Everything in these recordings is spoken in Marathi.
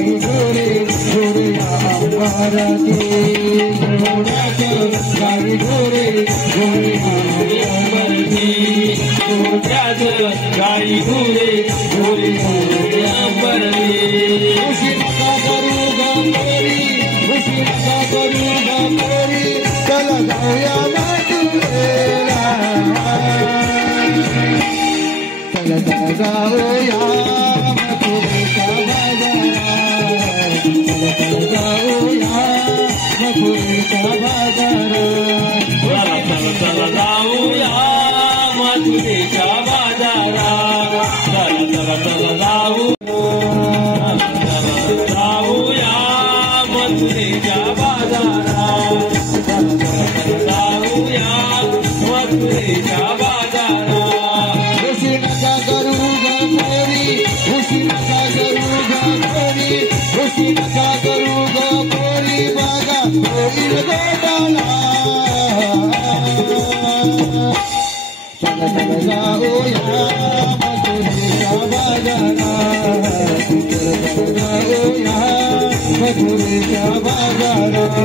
गाई गोरे गोरे अंबरती गोड्याच गाई गोरे गोरे अंबरती गोड्याच गाई गोरे गोरे अंबरती खुशी नका करू गंगोरी खुशी नका करू गंगोरी चला जाऊया मातुरेला चला जाऊया मथुरेच्या बाजारात चला जाऊया मथुरेच्या बाजारात चला जाऊया मथुरेच्या बाजारात चला जाऊया मथुरेच्या बाजारात जाऊया मथुरेच्या बाजारात खुशी नका करू गंगोरी खुशी नका करू गंगोरी खुशी नका करू गंगोरी बागा होईल गोडाला चला जाऊया मथुरेच्या बाजारात चला जाऊया मथुरेच्या बाजारात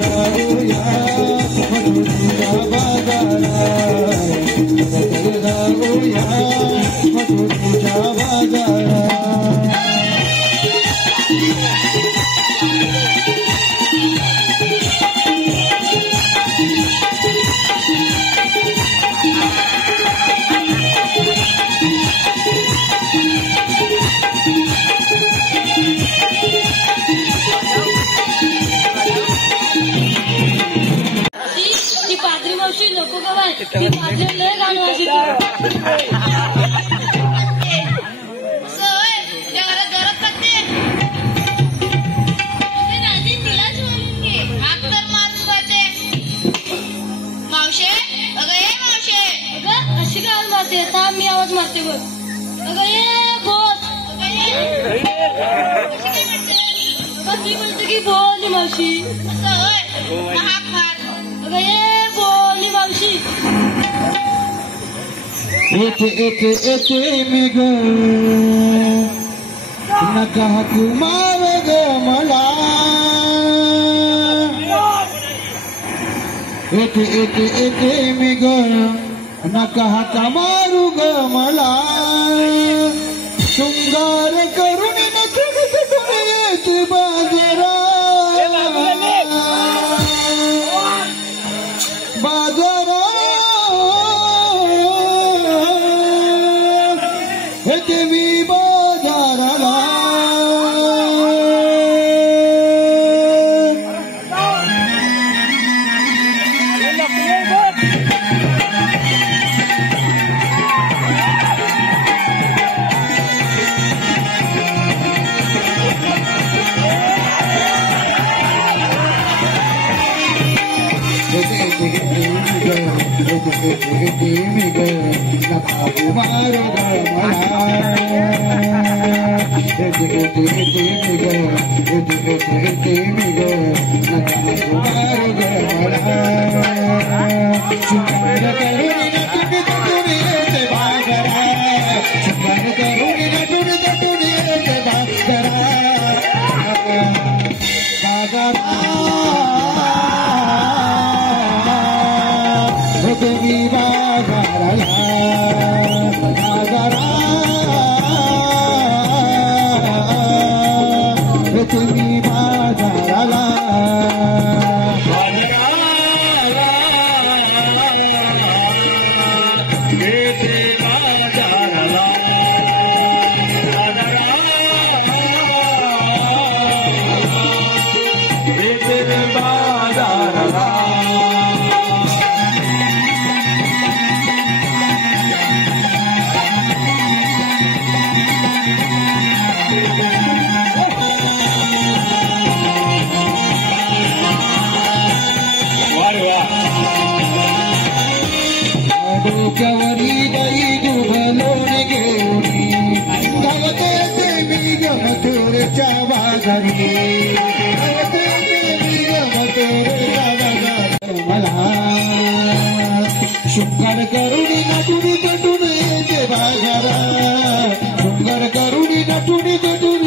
जाऊया मथुरेच्या बाजारात जाऊया मथुरेच्या बाजारात मी आवाज मारते बघ अगं ये बोल ती बोलते की बोल मावशी अगं ये बोल मावशी येते मी ग नका कुमार ग मला येते मी ग नका मारू ग मला शृंगार करून येते बाजारा येते मी बाजाराला मारो तुम्ही बाजाराला डोक्यावरी बाई दुबलोण घेऊनी धावते मी गमतोरच्या बाजारी धावते मी गमतोरच्या बाजारी मला शृंगार करुणी नटुनी नटून येते बाजारा शृंगार करुणी नटुनी नटून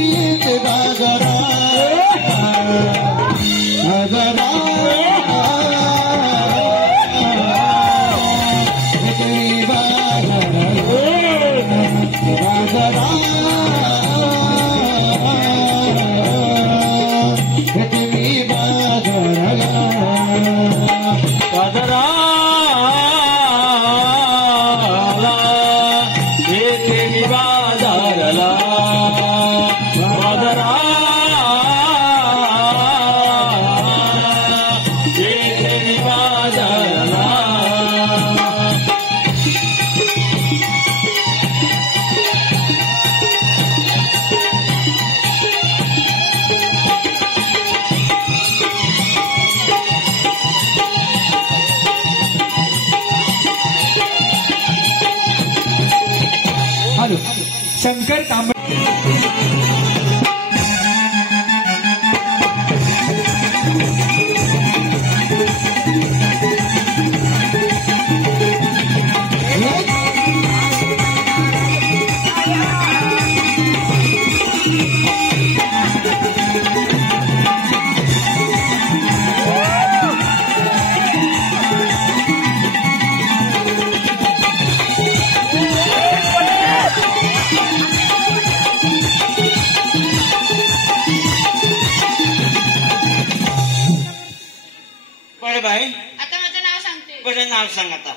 बाई आता माझं नाव सांगते. बरं नाव सांग आता.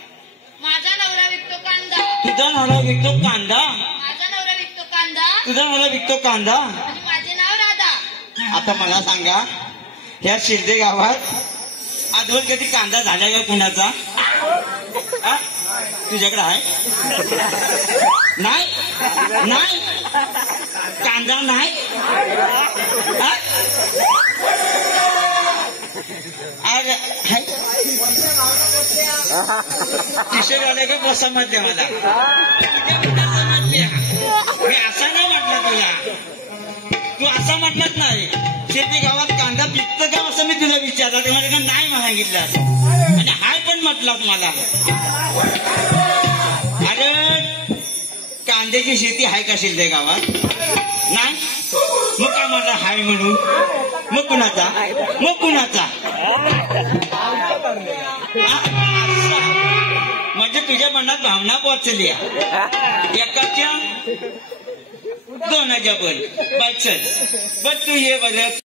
माझा नवरा विकतो कांदा. तुझा नवरा विकतो कांदा. माझा नवरा विकतो कांदा. तुझा नवरा विकतो कांदा. आणि माझे नाव राधा. आता मला सांगा, ह्या शिंदे गावात आजवर कधी कांदा झाला का कुणाचा? तुझ्याकडे आहे? नाही नाही कांदा नाही. किशोर आले का बसा मध्ये मला मी असं नाही म्हटलं तुला. तू असं म्हटलंच नाही. शेती गावात कांदा पिकतं का असं मी तुला विचारलं. ते म्हणजे नाही मला सांगितलं आणि हाय पण म्हटलं मला. अरे कांद्याची शेती आहे का शिंदे गावात? नाही. मग काय मला हाय म्हणून? मग कुणाचा? मग कुणाचा? म्हणजे तुझ्या मनात भावना पोचली. एकाच्या दोनाच्या पण बस तू ये बरं.